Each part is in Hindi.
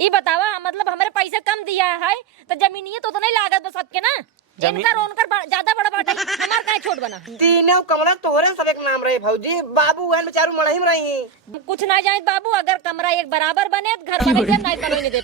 ये बतावा मतलब हमारे पैसे कम दिया है तो जमीनिए तो नहीं लागत बस सबके ना इनका रोनकर ज्यादा बड़ा बाटा हमार काहे छोट बना तीनों कमरा तोरे सब एक नाम रहे भौजी बाबू गन बेचारू मड़ही में रही कुछ ना जाए बाबू अगर कमरा एक बराबर बने तो घर वाले नहीं बनने दे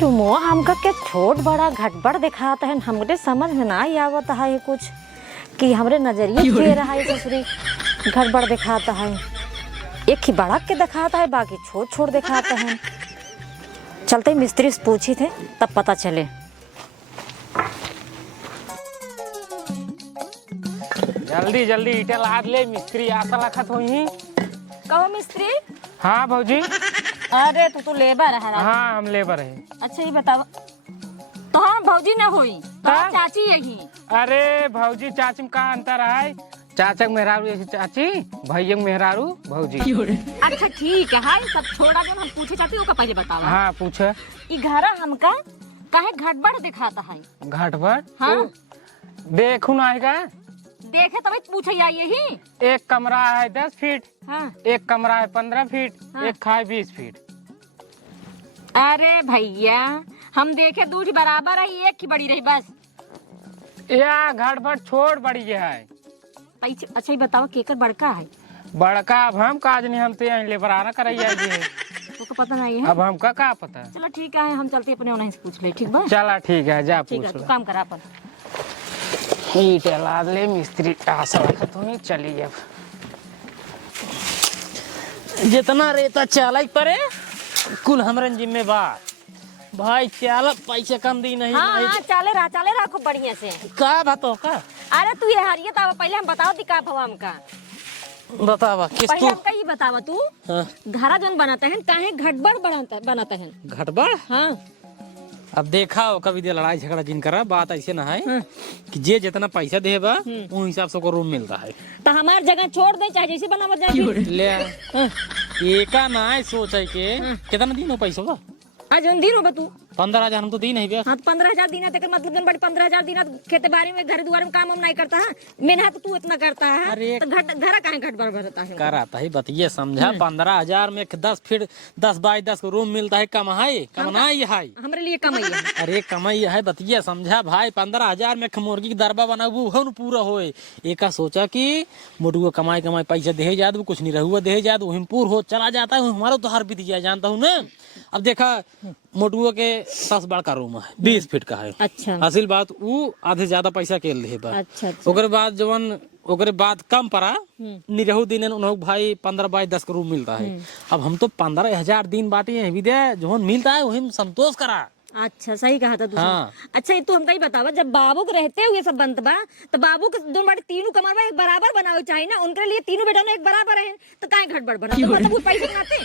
रुमुआ हमका क्या छोट बड़ा घटबड़ दिखाता है हमरे समझ में ना आवता है कुछ कि हमरे नजरिए पे रहा है ससुरी घटबड़ दिखाता है एक ही बड़ा के दिखाता है बाकी छोट छोट दिखाता है चलते मिस्त्री से पूछी थे तब पता चले जल्दी जल्दी ईटा लाद ले मिस्त्री आशा रखत होई कहो मिस्त्री हाँ भौजी अरे तो लेबर है हाँ हम लेबर है अच्छा ये बताओ तो हम भौजी ना होई तो चाची यही अरे भौजी चाची में का अंतर है चाचा मेहरारू ऐसी चाची भैया मेहरारू भौजी अच्छा ठीक है हाय सब छोड़ा जो हम पूछे चाहते हो का पहले बताओ हाँ पूछे ई घर हमका काहे घटबड़ दिखाता है घटबड़ हाँ देखू ना है देखे तभी पूछे यही एक कमरा है 10 फीट हाँ एक कमरा है 15 फीट हाँ। एक खाए 20 फीट अरे भैया हम देखे दूरी बराबर है एक की बड़ी रही बस या घटबड़ छोड़ बड़ी है पैसे अच्छा ही बताओ केकर बड़का है बड़का अब हम काज नहीं हम तो यहाँ लेबर आना कर तो पता नहीं है अब हमका का पता चलो ठीक है हम चलते अपने उन्हीं से पूछ ले ठीक बा चला ठीक है जा ठीक है पूछ तू काम करा अपन ईटे लाद ले मिस्त्री आशा रखत होई चली अब जितना रेता चालक परे कुल हमरन जिम्मेवार भाई चालक पैसे कम दी नहीं हाँ हाँ चाले रहा खूब बढ़िया से का बातो का अरे तू ये हरिये तावा पहले हम बताओ दी का भवा हमका बतावा किस पहले तू हमका ये बतावा तू हाँ। घरा जोन बनाता है काहे घटबड़ बनाता है घटबड़ हाँ अब देखा हो कभी दे लड़ाई झगड़ा जिन करा बात ऐसे ना है कि जे जितना पैसा देबा उस हिसाब से को रूम मिलता है तो हमार जगह छोड़ दे चाहे जैसे बनावत जाए ले एका ना सोच है के कितना दिन हो पैसा का आज उन दिन हो तू 15,000 हम तो दी नहीं बे हाँ 15,000 दिन तक मतलब जन बड़ी 15,000 दिन खेते बाड़ी में घर द्वार में काम नहीं करता है मेहनत तू इतना करता है अरे तो घर काहे घटबड़ करता है कराता है बतिये समझा 15,000 में 10 फीट 10 बाई 10 रूम मिलता है कमाई कमाई है हमरे लिए कमाई है अरे कमाई है बतिया समझा भाई 15,000 में मुर्गी की दरबा बनाबू हो न पूरा होए एका सोचा कि मोटुआ कमाई कमाई पैसा दे जा दू कुछ नहीं रहुआ दे जा दू पूर हो चला जाता है हमारा तो हर बीत जाए जानता हूँ ना अब देखा मोटुआ के 10 बड़ा रूम है 20 फीट का है अच्छा असल बात वो आधे ज्यादा पैसा के ले बा अच्छा ओकरे बाद जवन ओकरे बाद कम पड़ा निरहु दिन उन्होंने भाई 15 बाई 10 का रूम मिलता है अब हम तो 15,000 दिन बाटे भी दे जो मिलता है वही संतोष करा अच्छा सही कहा था तूने हाँ। अच्छा ये तू हमका ही बतावा जब बाबू के रहते हुए सब बनत बा तो बाबू के दोनों बाटे तीनों कमरवा एक बराबर बनावे चाहिए ना उनके लिए तीनों बेटा ने एक बराबर है तो काहे घटबड़ बना तो मतलब वो पैसे बनाते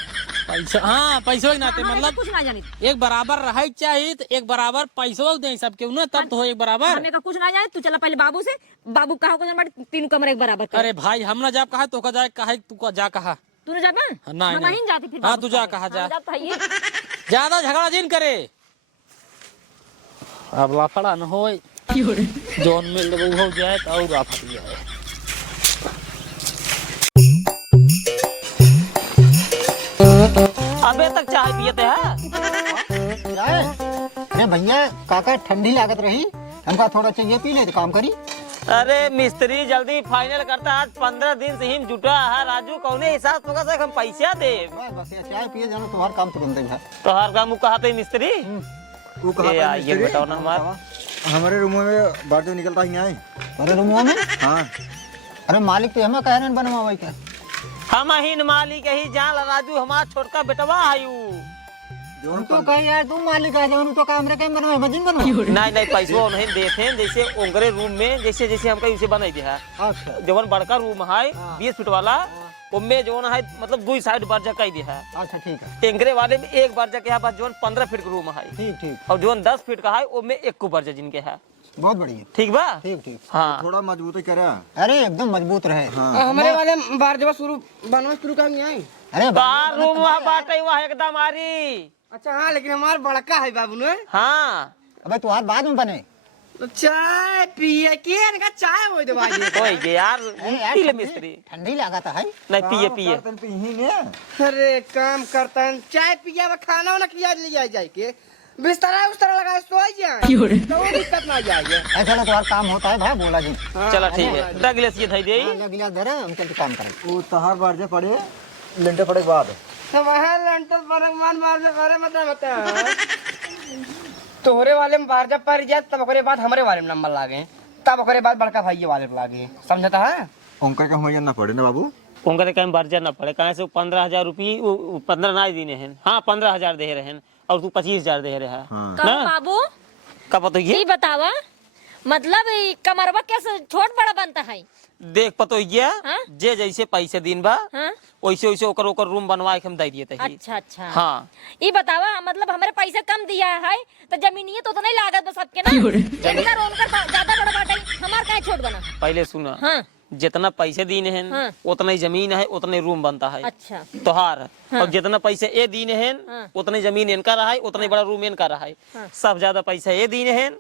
पैसा हाँ पैसा ही नाते मतलब कुछ ना जानी एक बराबर रहे चाहिए तो एक बराबर पैसा दे सबके ना तब तो हो एक बराबर हमें का कुछ ना जाए तू चला पहले बाबू से बाबू कहा को बाटे तीनों कमरे एक बराबर कर अरे भाई हम ना जा कहा तो का जाए कहा तू का जा कहा तूने जाबा नहीं, हम नहीं जाती फिर हाँ बाबू तू जा के कहा साथ। जा हम जात हइये। ज्यादा झगड़ा जिन करे अब लाफड़ा न हो जोन मिल हो जाए तो और आफत जाए अबे तक चाय पियते है अरे भैया काका ठंडी लागत रही हमका थोड़ा चाहिए पी ले तो काम करी अरे मिस्त्री जल्दी फाइनल करता आज 15 दिन से हिम जुटा है राजू कौने हिसाब से हम पैसा दे बस ये चाय पिए जानो तुम्हारा काम तुरंत है तो हर काम कहा थे मिस्त्री वो कहा ये आइए बताओ ना हमारा हमारे रूमों में बार जो निकलता ही नहीं है हमारे रूमों में हाँ अरे मालिक तो हमें कह रहे हैं बनवा भाई क्या हम ही मालिक ही जान राजू हमारा छोटका बेटवा है तू कहीं यार तू मालिक है तो कमरे के बनवा मजिन बनवा नहीं नहीं पैसो नहीं देते जैसे ओंगरे रूम में जैसे जैसे हमका उसे बनाई दिया अच्छा जवन बड़का रूम है 20 फीट वाला उनमें जो है मतलब 2 साइड बार कई दिया अच्छा ठीक है टेंगरे वाले में एक बार के है जो 15 फीट का रूम है ठीक ठीक और जो 10 फीट का है उनमें एक को बार जिनके है बहुत बढ़िया ठीक बा ठीक ठीक हाँ थोड़ा मजबूत करा अरे एकदम मजबूत रहे हमारे वाले बार जब शुरू बनवा शुरू कर आई अरे बार रूम वहाँ बाटे वहाँ एकदम आरी अच्छा हाँ लेकिन हमारा बड़का है बाबू ने हाँ अबे तू बाद में बने तो चाय पिए के इनका चाय हो दे भाई कोई के यार पी ले मिस्त्री ठंडी लगाता है नहीं पिए अरे काम करता है चाय पिया में खाना वाना किया लिया जाए के बिस्तर उस तरह लगा सो जाए तो वो दिक्कत ना जाएगी ऐसा तुम्हारा काम होता है भाई बोला जी चलो ठीक है दो गिलास ये धई दे गिलास दे रहे हम चल काम करें वो तहार बार जे पड़े लेंटे पड़े के बाद तो वहाँ लंटल पर मान मार से करे मतलब तोहरे वाले में बार जब पर जाए तब ओकरे बाद हमारे वाले में नंबर लागे तब ओकरे बाद बड़का भाई वाले में लागे समझता है उनका का होया ना पड़े ना बाबू उनका कहीं बर्जर ना पड़े कहाँ से 15,000 रुपये 15 ना देने हैं हाँ 15,000 दे रहे हैं और तू 25,000 दे रहा है कहो बाबू कब तो ये बतावा मतलब कमरवा कैसे छोट बड़ा बनता है देख पतो ये हाँ? जे जैसे पैसे दिन बा हाँ? वैसे वैसे ओकर ओकर रूम बनवा के हम दे दिए थे अच्छा अच्छा हाँ ये बतावा मतलब हमारे पैसे कम दिया है तो जमीनिए तो नहीं लागत बस सबके ना इनका उनका ज्यादा बड़ा बाटा हमार काहे छोट बना पहले सुना हाँ जितना पैसे दीने हैं हाँ। उतना ही जमीन है उतने रूम बनता है अच्छा तोहार और जितना पैसे ये दीने हैं हाँ। उतनी जमीन इनका रहा है उतना बड़ा रूम इनका रहा है हाँ। सब ज्यादा पैसे ये दीने हैं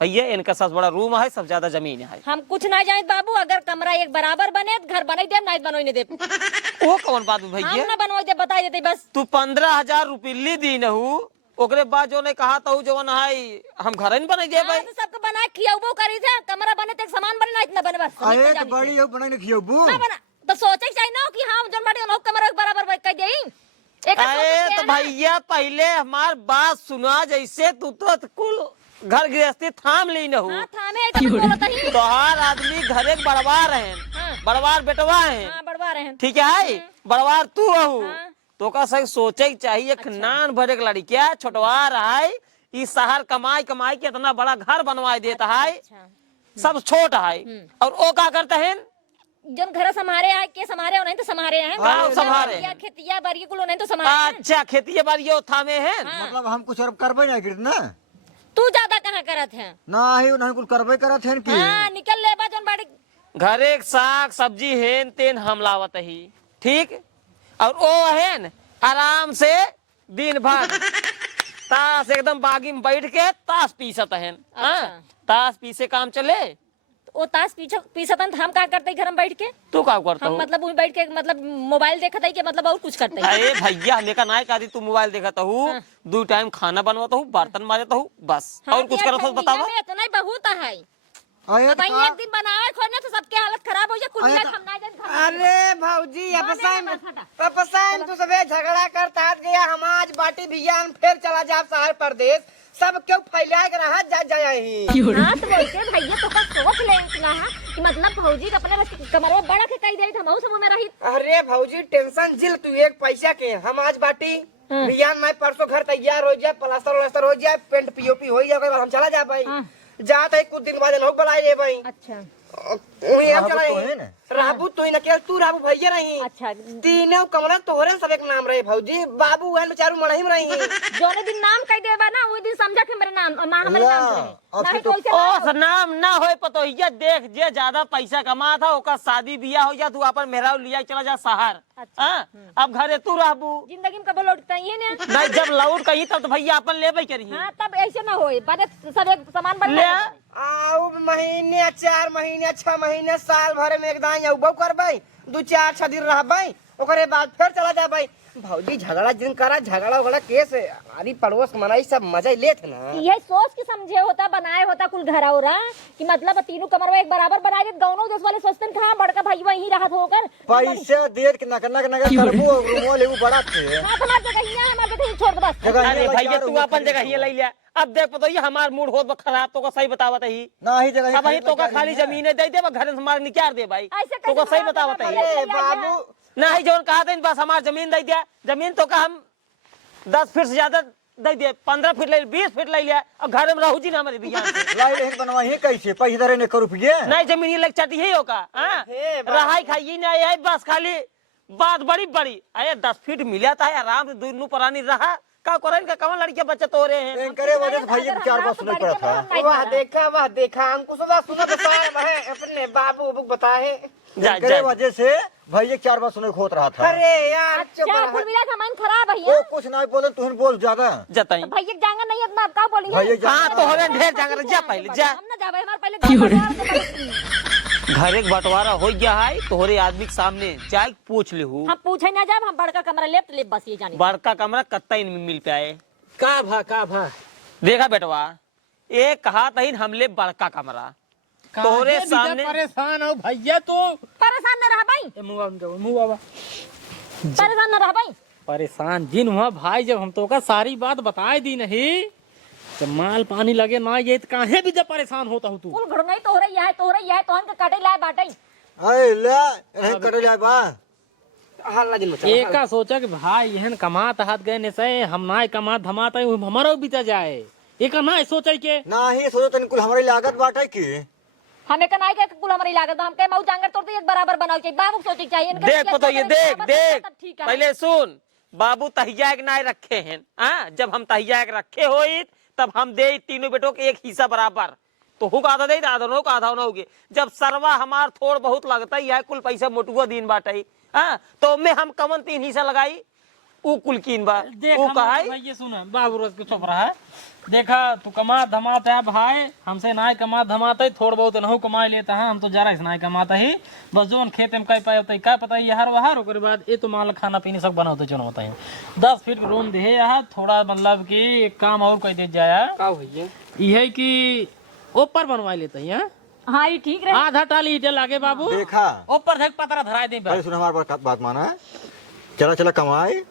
भैया इनका सबसे बड़ा रूम है सब ज्यादा जमीन है हम कुछ ना जाए बाबू अगर कमरा एक बराबर बने तो घर बनाई दे नहीं बनवाई नहीं दे वो कौन बात है हम भैया ना बनवाई दे बता देते बस तू 15,000 रुपये ली दी न ओकरे बाद जो ने कहा था जो है हम घर नहीं बना दे भाई तो सबको बना खियाबो करी थे कमरा बने तो एक सामान बने ना इतना बने बस अरे तो बड़ी हो बनाई ना खियोबू ना बना तो सोचे चाहिए ना कि हाँ जन बाटी लोग कमरा एक बराबर कर दे अरे तो भैया पहले हमार बात सुना जैसे तू तो कुल घर गृहस्थी थाम ली न हाँ थामे आई तो बोलता ही तोहार आदमी घर एक बड़वार है हाँ। बड़वार बेटवा है हाँ बढ़वा रहे हैं ठीक है बड़वार तू हूँ हाँ। तो का सही सोचे के चाहिए नान भरे के लड़किया छोटवा रहा है इस शहर कमाई कमाई के इतना बड़ा घर बनवा देता है सब छोट है और वो क्या करते हैं जन घर समारे आए के समारे नहीं तो समारे हैं हाँ, समारे हैं। खेतिया बारी कुल नहीं तो समारे अच्छा खेती बाड़ी थामे हैं मतलब हम कुछ और करबे ना गिर ना तू ज्यादा कहाँ करत है ना ही नहीं कुछ करबे करत है कि हाँ निकल ले बा जन बाड़ी घर एक साग सब्जी हेन तेन हम लावत ही ठीक और ओ हेन आराम से दिन भर ताश एकदम बागी में बैठ के ताश पीसत है ताश पीसे काम चले वो ताश पीछतन हम क्या करते घर में बैठ के तू क्या करता हम हूँ मतलब वही बैठ के मतलब मोबाइल देखा था कि मतलब और कुछ करते हैं अरे भैया लेकर ना का तू मोबाइल देखता हूँ 2 टाइम खाना बनवाता हूँ बर्तन मारता हूँ बस और कुछ करता हूँ बतावा इतना ही बहुत है अरे अब एक दिन बनावे खोने तो सबके हालत खराब हो जाए कुल मिला हम ना जाए अरे भाऊजी अपसाई में तो सबे झगड़ा करता हाथ गया हम आज बाटी भैया फिर चला जा शहर प्रदेश सब क्यों फैला के रहा जा जाया ही हाँ तो बोलते भैया तो का सोच ले इतना कि मतलब भौजी अपने कमरे बड़ा के कही दे हम सब में रही अरे भाऊजी टेंशन जिल तू एक पैसा के हम आज बाटी भैया मैं परसों घर तैयार हो जाए प्लास्टर हो जाए पेंट पीओपी हो जाए हम चला जा भाई जाता है कुछ दिन बाद लोग बुलाए भाई अच्छा वही हम चला राबू तू ही नकेल तू राबू भैया नहीं अच्छा तीनों कमरा तोहरे सब एक नाम रहे भौजी बाबू वहन चारू मड़ही में रही जोने दिन नाम कह देबा ना वो दिन समझा के मेरे नाम मां हमारे नाम से नहीं तो ओ नाम ना होए पतो ये देख जे ज्यादा पैसा कमा था ओका शादी बियाह हो जा तू अपन मेहराव लिया चला जा शहर अब घरे तू रहबू जिंदगी में कब लौटता ही है ना नहीं जब लौट कही तब तो भैया अपन लेबे करी हाँ तब ऐसे ना होए बाद सब एक सामान बन ले आओ महीने 4 महीने 6 महीने साल भर में एकदम अबो करबै 2-4 दिन रहबै ओकरे बाद फिर चला जाबै भौजी झगड़ा जिन करा झगड़ा केस हमारी पड़ोस मनाई सब मजा लेत ना ये सोच के समझे होता बनाए होता कुल घर और कि मतलब तीनों कमरवा एक बराबर बना दे दोनों देश वाले सोचते हैं कहां बड़का भाई वही रहत होकर पैसे देर के नगर करबो रूमो लेबू बड़ा थे हां हमार जगह ही है हमार जगह छोड़ दे बस अरे भैया तू अपन जगह ही ले लिया अब देख पतो ये हमार मूड होत खराब तो का सही बतावत ही ना ही जगह अब ही तो का खाली जमीन दे दे घर से मार निकाल दे भाई तो का सही बतावत है बाबू ना ही जोन कहा था बस हमार जमीन दे दिया जमीन तो का हम 10 फीट से ज्यादा दे दे 15 फीट ले 20 फीट ले लिया और घर में रहू जी ना हमारे दिया लाई लेकिन बनवा ही कैसे पैसे दरे ने करू पिए नहीं जमीन लग चाहती है होगा हाँ हे बाप। रहाई खाइए ना है बस खाली बात बड़ी बड़ी अरे 10 फीट मिला था आराम से दोनों पुरानी रहा का करें का कौन लड़के बच्चे तोरे हैं इन करे वजह से भाई एक 4 बार सुनना पड़ा था वाह देखा अंकुश बात सुनो तो साहब है अपने बाबू उबू बताए जा करे जा वजह से भाई एक 4 बार सुने खोत रहा था अरे यार चुप क्या रहा कुल मिला सामान खराब है वो कुछ नहीं बोले तुम बोल ज्यादा जताई भैया जांगर नहीं इतना आप का बोलिए भाई एक हाँ तो हमें ढेर जाकर जा पहले जा हम ना जावे हमारे पहले घर एक बंटवारा हो गया है तोहरे आदमी के सामने जाए पूछ ले हम पूछे ना जाब हम बड़का कमरा लेफ्ट ले बस ये जाने बड़का कमरा कत्ता इन मिल पे आए का भा देखा बेटवा एक कहा तही हमले बड़का कमरा तोहरे सामने परेशान हो भैया तो परेशान न रह भाई परेशान न रह भाई परेशान जिन हुआ भाई जब हम तो का सारी बात बताए दी नहीं जब माल पानी लगे ना ये तो काहे भी जब परेशान होता हूँ तू कुल घर नहीं तो हो रही है तो हम काटे लाए बाटे अरे ले नहीं करे ले बा हल्ला दिन मचा एक का सोचा कि भाई यहन कमात हाथ गए ने से हम ना कमात धमात हमारा बीता जाए एक ना सोचा के ना ही सोचो तन कुल हमारी लागत बाटे की हमें का नहीं के कुल हमारी लागत हम के मऊ जांगर तोड़ एक बराबर बनाओ चाहिए बाबू सोचे चाहिए इनका देख पता ये देख देख ठीक है पहले सुन बाबू तहिया के नाय रखे हैं हाँ जब हम तहिया के रखे हो तब हम दे तीनों बेटों के एक हिस्सा बराबर तो हुक आधा दे आधा न आधा न होगे जब सरवा हमार थोड़ बहुत लगता ही है कुल पैसा मोटुआ दिन बाटे हाँ तो मैं हम कमन 3 हिस्सा लगाई उ कुल कीन बा उ कहाई ये सुना बाबू रोज के चुप रहा है देखा तू कमा धमाता है भाई हमसे ना कमा धमाता है थोड़ा बहुत नहीं कमा लेता है हम तो जरा से ना कमाता ही बस जो खेत में कहीं पाए होता है क्या पता है यार वहार ओकर बाद ये तो मान खाना पीने सब बना होता चलो होता है 10 फीट रूम दे यहाँ थोड़ा मतलब कि एक काम और कह दे जाया का भैया ये कि ऊपर बनवा लेते हैं हाँ ये ठीक रहे आधा टाली ईटे लागे बाबू देखा ऊपर धक पतरा धराए दे अरे सुन हमारी बात माना चला चला कमाए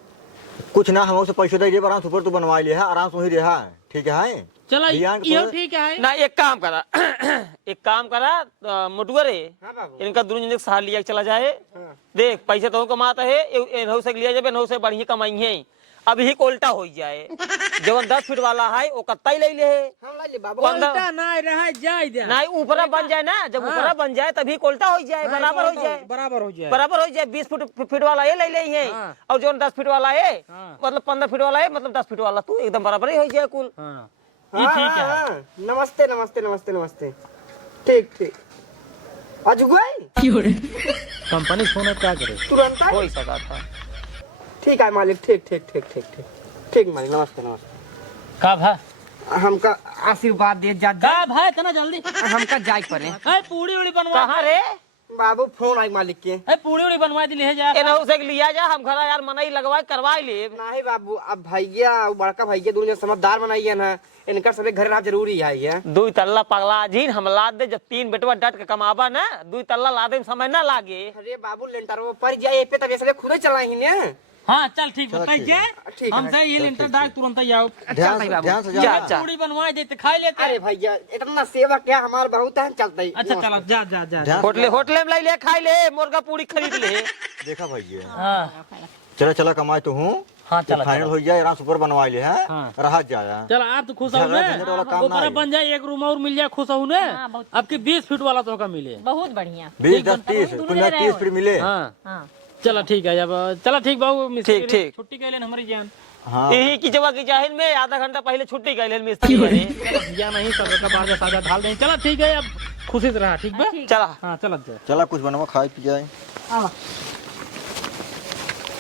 कुछ ना हम पैसे दे दे आराम सुपर तू बनवा लिया है आराम से वही रहा ठीक है चला ध्यान ये को- ठीक है ना एक काम करा मोटुआ रे हाँ बाबू इनका दोनों जन सहार लिया के चला जाए देख पैसे तो कमाता है इनहु से लिया जाए इनहु से बढ़िया कमाई है अभी ही उल्टा हो जाए जब 10 फीट वाला है वो कत्ता ही ले ले हम ला ले बाबू उल्टा ना रहा जाए दे नहीं ऊपरा बन जाए ना जब ऊपरा बन जाए तभी उल्टा हो जाए बराबर हो जाए बराबर हो जाए बराबर हो जाए 20 फीट वाला ये ले ले है हाँ। और जो 10 फीट वाला है हाँ। मतलब 15 फीट वाला है मतलब 10 फीट वाला तू एकदम बराबर ही हो जाए कुल हाँ ये ठीक है हाँ, नमस्ते नमस्ते नमस्ते नमस्ते ठीक ठीक आज गई कंपनी फोन है क्या करे तुरंत हो ही सका था ठीक है मालिक ठीक ठीक ठीक ठीक ठीक ठीक मालिक नमस्ते नमस्ते का भा हमका आशीर्वाद दे जा का भाई तना जल्दी हमका जाय पड़े ए पूड़ी उड़ी बनवा कहाँ रे बाबू फोन आई मालिक के ए पूड़ी उड़ी बनवा दी ले जा इनहु से लिया जा हम घरा यार मनई लगवाए करवाई ले नहीं बाबू अब भैया वो बड़का भैया दोनों समझदार बनाइए ना इनका सबे घर रहना जरूरी है ये 2 तल्ला पगला जीन हम लाद दे जब 3 बेटवा डट के कमाबा ना 2 तल्ला लादे में समय ना लागे अरे बाबू लेंटर वो पर जाए पे तब ऐसे खुद चला ही ने हाँ चल ठीक है ठीक है। ठीक है। हमसे ये लेंटर डाक तुरंत ही आओ ध्यान से जा, जा जा। पूड़ी बनवा देते खा लेते अरे भैया इतना सेवा क्या हमारा बहुत है चलता ही अच्छा चलो जा जा जा ध्यान से होटल में लाई ले खाई ले मुर्गा पूरी खरीद ले देखा भैया हाँ चला चला कमाए तो हूँ हाँ चला फाइनल हो जाए आराम सुपर बनवा ले है हाँ। रहा जाया चल आप तो खुश हो झगड़ा झंझट वाला काम ऊपर नहीं। बन जाए एक रूम और मिल जाए खुश हो ने हाँ, बहुत। आपके 20 फीट वाला तो का मिले बहुत बढ़िया 20 10 30 दूर कुल ले रहे 30 हो। फिर मिले हाँ हाँ चलो ठीक है जब चलो ठीक बाबू मिस्त्री ठीक, ठीक। छुट्टी के लिए हमारी जान हाँ यही की जगह की जाहिर में आधा घंटा पहले छुट्टी कर ले मिस्त्री वाले। या नहीं सब का बार साजा ढाल दें चलो ठीक है अब खुशी से रहा ठीक बा चला हाँ चलो चला कुछ बनवा खाए पी जाए आवा